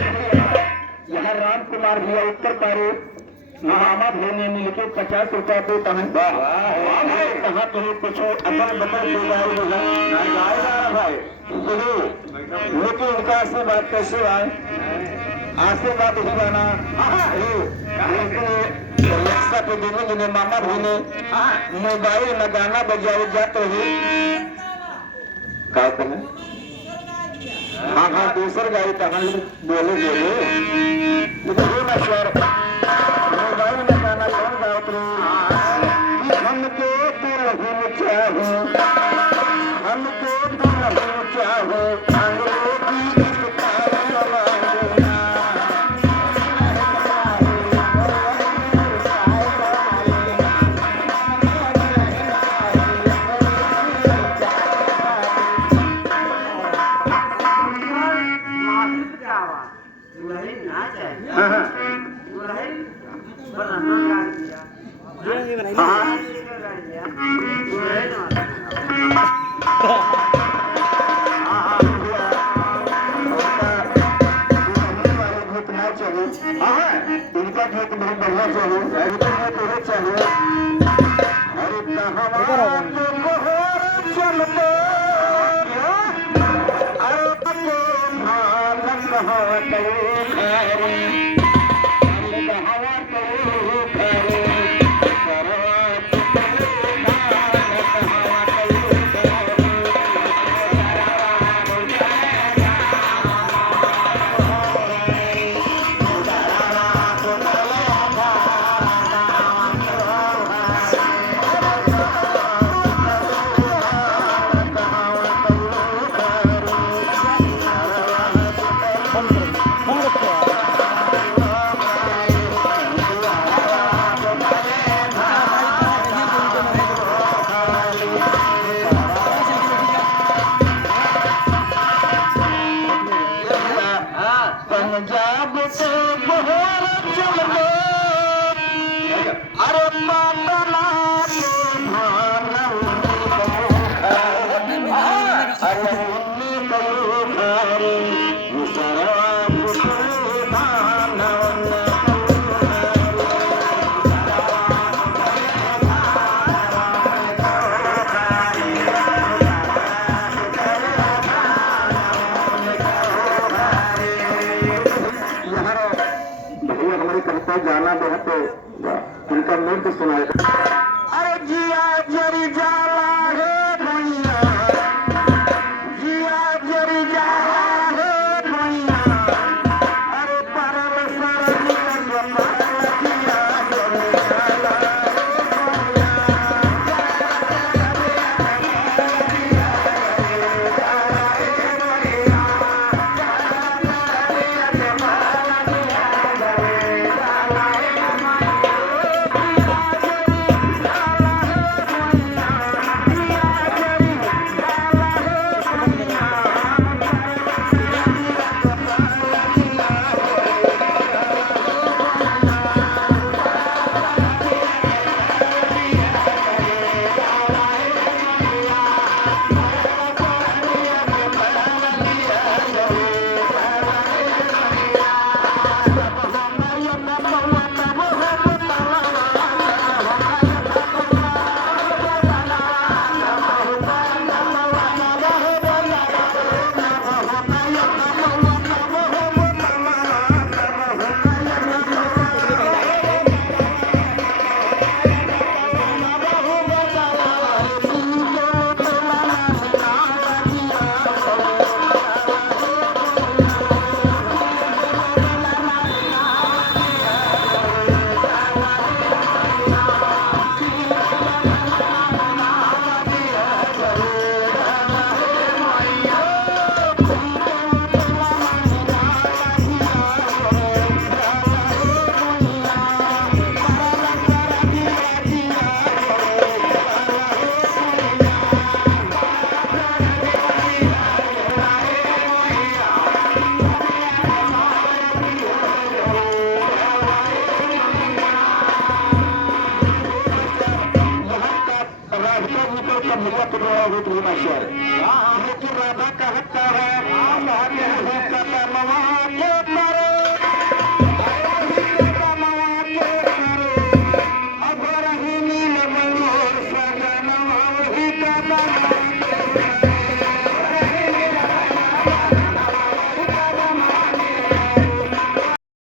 यहाँ राम कुमार भैया उत्तर पारे महामद होने मिलके 50 रुपया पे कहाँ कहाँ कहीं कुछ अकल बकल हो जाएगा भाई लेकिन उनका आशीर्वाद कैसे आए आशीर्वाद ही गाना रक्षा पे देने जिन्हें मामा भी ने मोबाइल में गाना बजाए जाते ही क्या कहें हाँ हाँ दूसर गाई कहाँ बोले स्वर मोबाइल में गाना कौन गाते हमको दिल ही चाहो हमको दिल ही चाहो इनका गीत बहुत बढ़िया चाहिए अरे चलते पंजाब से बहर चलते अरे पाटना के जाना बहुत उनका नृत्य सुनाएगा अरे जिया जरी जाला है भैया जिया जरी जाला है भैया अरे परल सरल जिया जरी जाला होत होईल अशा लेकिन राधा कहता है कहते हैं